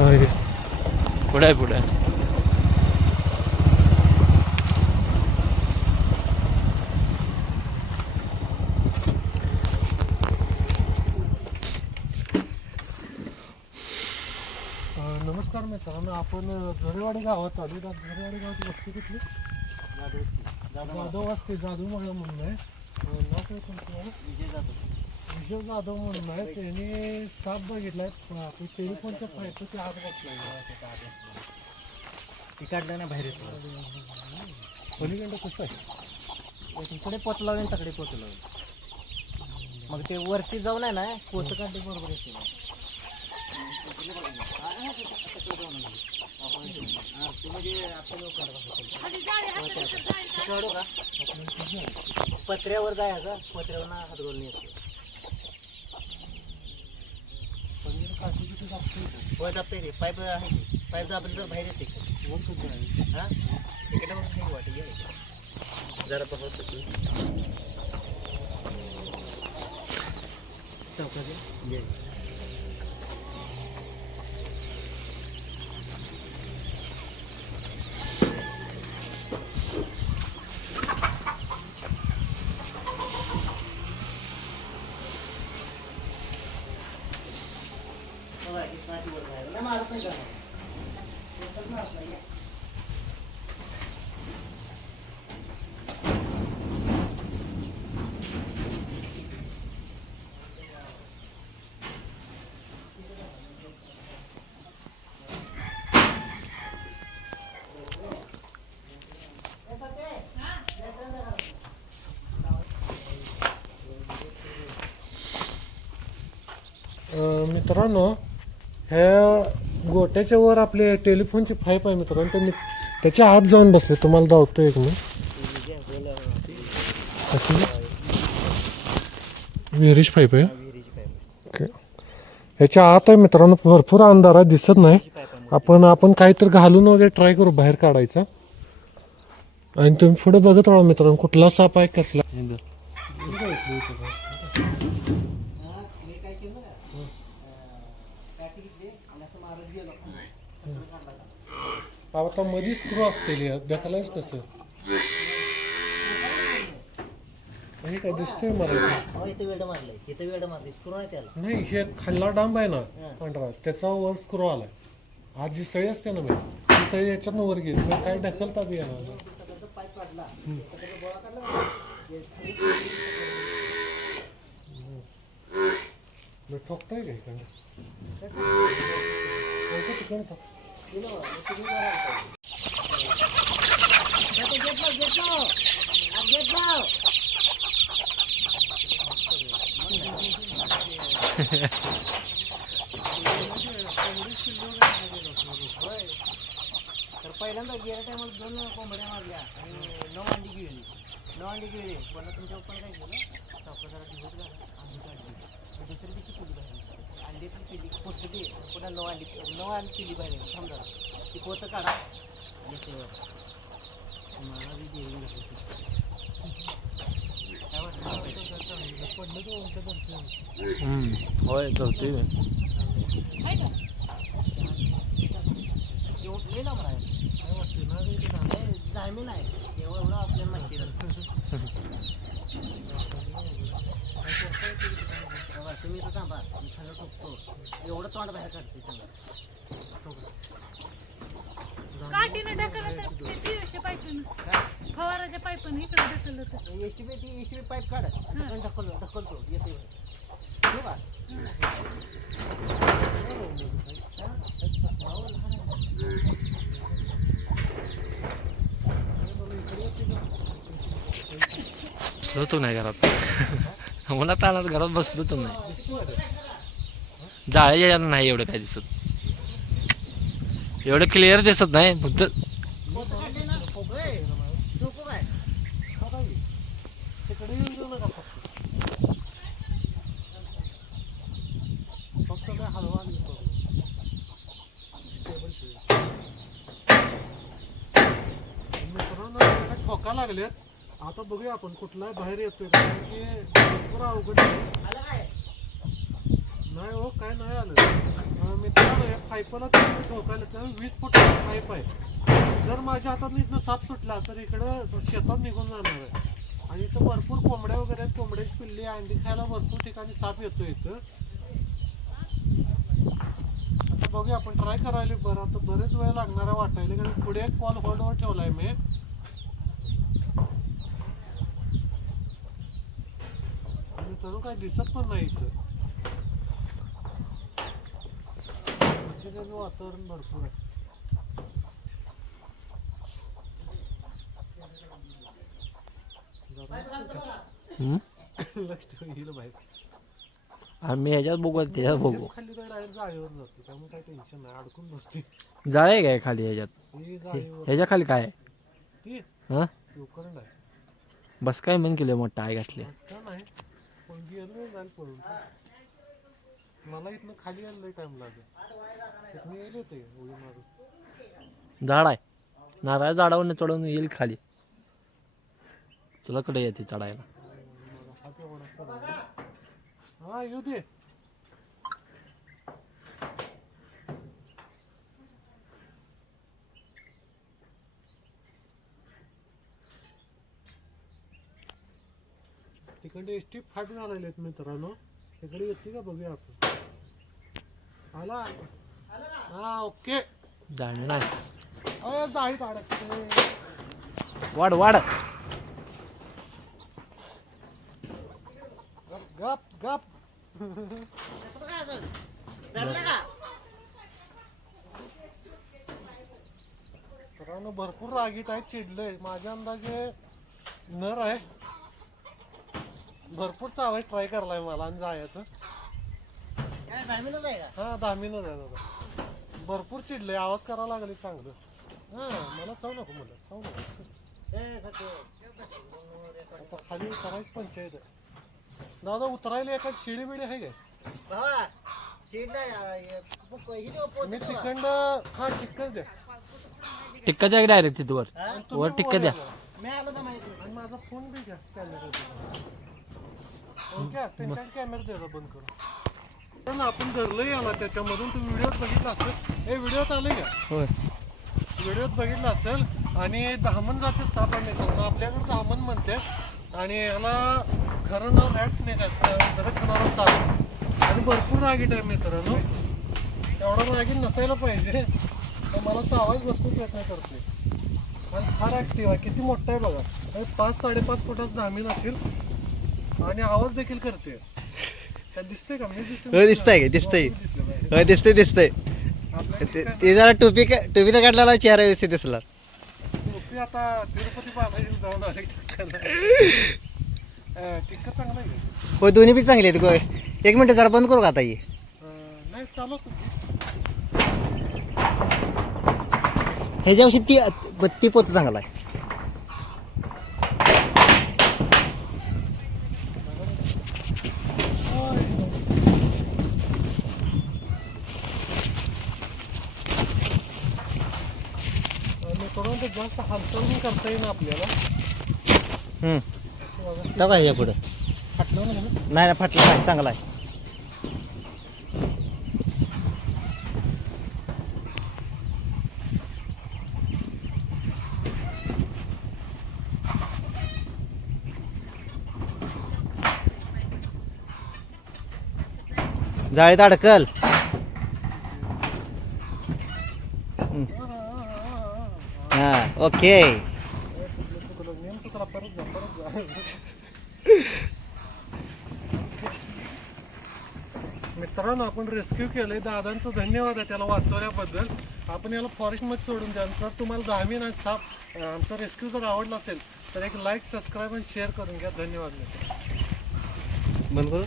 पुढे पुढे नमस्कार मित्रांनो, आपण झरेवाडी गावात आलो. झरेवाडी गावाची वस्ती कुठली? जाधव वस्ती. जाधव मला म्हणून आहे. नाव काय तुमचं? विजय जाधव म्हणून आहे. त्यांनी साप बघितलाय. टेलिफोनच्या फायदा ते हात बसलाय. ती काढलं ना बाहेर येतो. पलीकडं कसं आहे? तिकडे पोत लावले तकडे पोत लावले. मग ते वरती जाऊन आहे ना पोत काढले बरोबर येते. पत्र्यावर जायचं, पत्र्यावर ना हात घालून येतो. होय जाते ते पाईप आहे. पाईप दाबले तर बाहेर येते. हा तिकडे मग काही वाटत जरा बघत चौकात मारत नाही करणार. मित्रांनो, ह्या गोट्याच्या वर आपले टेलिफोनची पाईप आहे मित्रांनो. तर त्याच्या आत जाऊन बसले. तुम्हाला धावतो एक मी अशी विहिरीच पाईप आहे. ओके, ह्याच्या आत आहे मित्रांनो. भरपूर अंधार आहे, दिसत नाही. आपण काहीतरी घालून वगैरे ट्राय करू बाहेर काढायचा. आणि तुम्ही पुढे बघत राहा मित्रांनो, कुठला साप आहे कसला. आता मधीच स्क्रू असते. ढकलायच कसं हे काय दिसतंय मला. इथे वेळ मारलाय. इथे वेळ मारली. स्क्रू नाही त्याला. नाही, हे खाल्ला डांब आहे ना पांढरा, त्याचा वर स्क्रू आलाय. आज जी सळी असते ना, मी ती सळी याच्यातनं वर गेली. मग काय ढकलता बी येणार. पाईप काढला. गोळा काढला. ठोकताय काय का तिकडून ठोक. तर पहिल्यांदा गेल्या टायमाला 2 कोंबड्या मारल्या आणि 9 अंडी गिळली. 9 अंडी गिळली. पण तुमच्या पप्पा काय केलं, चौका जरा भिजत घाला, अंडी काढली. दुसऱ्या दिवशी केली बाहेर. अंडी पण केली पुसली. पुन्हा 9 अंडी केली बाहेर. थांब जरा ती पोतं काढा आणि ते मला बी देवी घातली. काय वाटतं पडलं तो उलटं करतो. होय करते मी. लई लांब आहे. काय वाटतं ना जामीन आहे. एवढं आपल्याला माहिती तुम्ही तर थांबा. मी सगळं ठोकतो. एवढं तोंड बाहेर काढते सगळं. काठीनं ढकललं तर ते पिवळ्या पाईपानं, फवाराच्या पाईपानं इकडे ढकललं तर एसटीपी पाईप काढ. ढकलतो येते ठेवू का. बसलो तो नाही घरात. मला ताणात घरात बसलो तो नाही. जाळे नाही एवढं काय दिसत. एवढं क्लिअर दिसत नाही. फक्त ठोका लागलेत. आता बघूया आपण कुठला बाहेर येतोय. कारण की भरपूर अवघड आहे. नाही हो, काय नाही आलं मित्रांनो. पाईपाला ठोकायला तर 20 फुटाचा पाईप आहे. जर माझ्या हातातनं इथनं साप सुटला तर इकडं शेतात निघून जाणार आहे. आणि इथं भरपूर कोंबड्या वगैरे आहेत. कोंबड्याची पिल्ली अंडी खायला भरपूर ठिकाणी साप येतो इथं. आता बघूया आपण ट्राय करायला बरं. आता बरेच वेळ लागणार आहे वाटायला, कारण पुढे एक कॉल होल्डवर ठेवलाय मी. आणि तसं काही दिसत पण नाही इथं. वातावरण भरपूर आहे. लक्ष ठेवून बाहेर आम्ही ह्याच्यात बघू त्याच्यात बघू. खाली तर डायरेक्ट जाळीवर जातो, त्यामुळे काही टेन्शन नाही, अडकून बसते. जाळे आहे काय खाली ह्याच्यात? ही जाळीवर ह्याच्या खाली काय आहे? ती हा लोखंड आहे. बस काय म्हण केलं मोठा आहे घातले. का नाही पण गेलो जाईल पळून. मला इथनं खाली यायला लई टाइम लागेल. इथनं येईल होते उडी मारून. झाड आहे, नारळ झाडावर चढवून येईल खाली. चला कडे येते चढायला. हात एवढा चढायला. हा येऊ दे. तिकडे एसटी फाट घालायलेत मित्रांनो. तिकडे येते का बघूया आपण. आला हा ओके. जाणे नाही, अरे जाळीत अडकते. वाढ वाढ. गप गप. मित्रांनो भरपूर रागीट आहे, चिडलंय. माझ्या अंदाजे नर आहे. भरपूर चावाय ट्राय करलाय मला आणि जायचं. हा दामीनच आहे दादा. भरपूर चिडलंय, आवाज करायला लागले चांगलं. हा मला चाव नको, मला चाव नको. आता खाली उतरायची पंचायत आहे. दादा उतरायला एखादी शिडी बिडी आहे काय? मी तिखंड हा टिक्कच द्या. टिक्का द्या डायरेक्ट तिथं वर. वर टिक्का द्या. आणि माझा फोन बी घ्या कॅमेरा. ओके त्यांच्या कॅमेरा द्यायला बंद करू. पण आपण धरलंही आला त्याच्यामधून. तू व्हिडिओत बघितला असेल. हे व्हिडिओत आले का? होय व्हिडिओत बघितलं असेल. आणि धामण जाते साप आणि आपल्याकडे धामण म्हणते. आणि ह्याला खरं नाव रॅट स्नेक असतं, जरा खाणारा साप. आणि भरपूर रागीट आहे मित्रांनो. एवढा रागीट नसायला पाहिजे, तर मला तो आवाज भरपूर प्रयत्न करतोय. आणि फार ॲक्टिव्ह आहे. किती मोठा आहे बघा. 5-5.5 फुटाचं धामीन असेल. आणि आवाज देखील करते. काय दिसतंय का? मी दिसतोय. दिसतंय दिसतंय दिसतंय दिसतंय. ते जरा टोपी तर काढलेला चेहरा व्यवस्थित दिसला. टोपी आता तिरुपती बालाजी जाऊन आले. टिक्का चांगला आहे. हो दोन्ही बी चांगले आहेत. 1 मिनिट जरा बंद करू का आता ही? नाही चालू असतं. ह्याच्याविषयी ती पोत चांगला आहे. मित्रांनो जास्त हालचाल नाही करता येईल आपल्याला. तर काय या पुढं फाटलं ना. नाही फाटलं नाही, चांगला आहे. जाळीत अडकल. हा ओके. मित्रांनो आपण रेस्क्यू केलंय. दादांचं धन्यवाद आहे त्याला वाचवल्याबद्दल. आपण याला फॉरेस्टमध्ये सोडून द्या. जर तुम्हाला धामीन आणि साप आमचा रेस्क्यू जर आवडला असेल तर एक लाईक, सबस्क्राईब आणि शेअर करून घ्या. धन्यवाद. बंद करू.